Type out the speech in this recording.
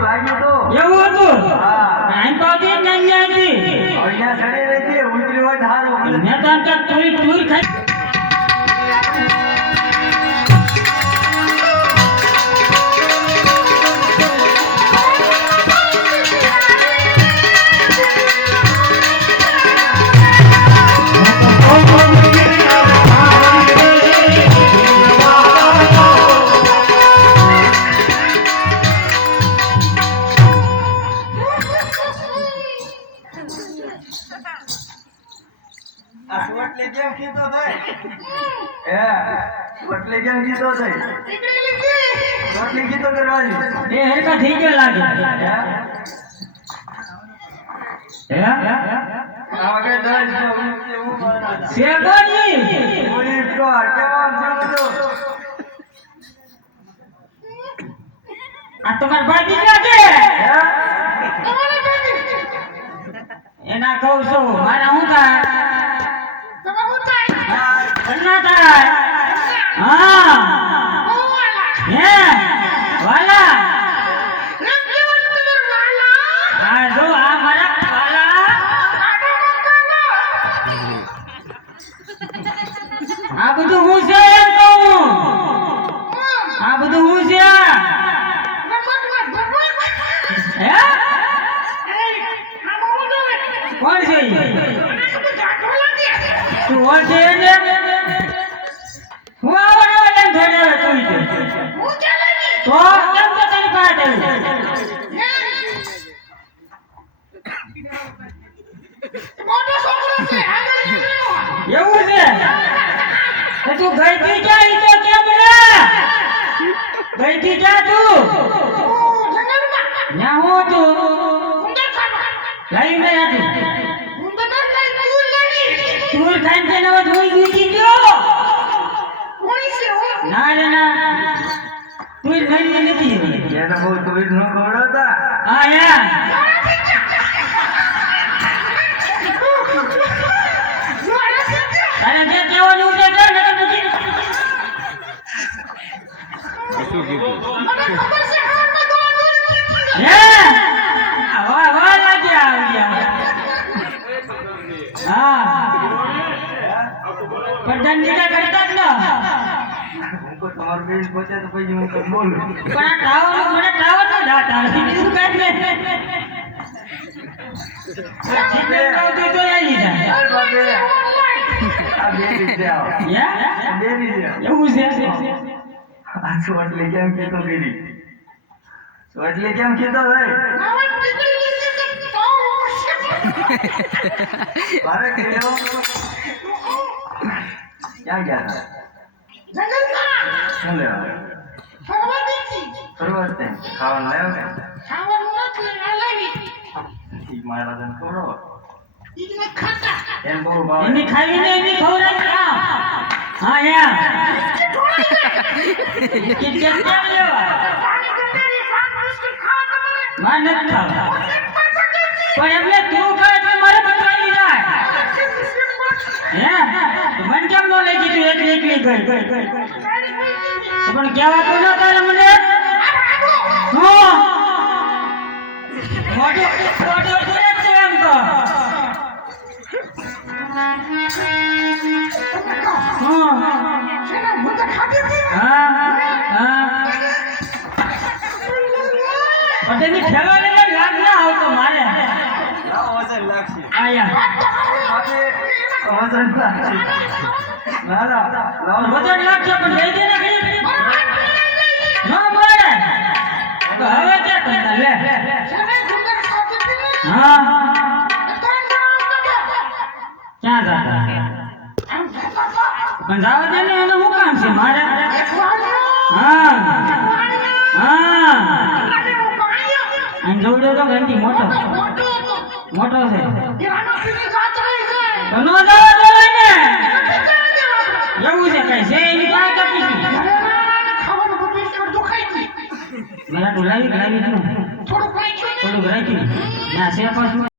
ભાઈ તો એવું હતું? આમ તો હતી જ નહીં હતી અહીંયા સડે રહી છે ઉંદરી હોય ધારો અહીંયા તો તું ખાઈ આ સોટલે કેમ કીધો થાય હે? સોટલે કેમ કીધો થાય સોટલી કીધો કરવાની એ હેરકા થઈ ગયો લાગે. હે? હે? આ વખતે દસ કેવું બનાતા શેગોની તો કેમ છે આ તમાર ભાઈ ક્યાં છે? એના કહું છું મારા હું થાય? હા. હે વાલા હા. જો આ મારા વાલા આ બધું હું છે એમ કહું આ બધું હું છે હે. કોણ છે? તું ઓળખે એને હું આવવાનો એમ થોડી આવે તું ઈ કે. તો કેમ કે તારી પાસે આવ્યું? એવું છે? તો તું ગઈ થી ક્યાં ઈ તો કેમ રે? ગઈ થી ક્યાં તું? હું તું? આતું તું ખાઈને તેને કર ને તો પછી હે વાહ વાહ લાગ્યા આવ્યા હા પ્રધાન જીગા કરતા જ ન પણ આ ટાવર મને ટાવર આવે. બીજું છે? આ ચોટલી કેમ કીધો મારે કીધો ક્યાં ગયા હતા? શું લેવા ફરવા જ તે ખાવાનું આવ્યો કે ઠીક મારા તને ખવડાવો એમ બહુ ભાવે એની ખાવી ને એની ખવડાવી હા યાર કે કેમ લેવા માં નથી ખાવા પણ એટલે તું ખાય હું હા હા પણ ઠેલા લાગ ના આવતો મારે વજન લાગશે આયા. વજન લાગશે ના ના લાગશે પણ લઈ દે ને. ન મળે. તો હવે કરતા, લે. હા. ક્યાં જાતા પણ જાવ દે ને, એનું શું છે? મારે હા. હા. અને જોડ્યો તો ઘંટી મોટો. મોટો છે. તો નો જવા છે કઈ છે એની પાસે કાપી મેરા તો લાવી લાવી જ ન થોડુંક રાખ્યું ને. થોડુંક રાખ્યું ના, છે પાછું.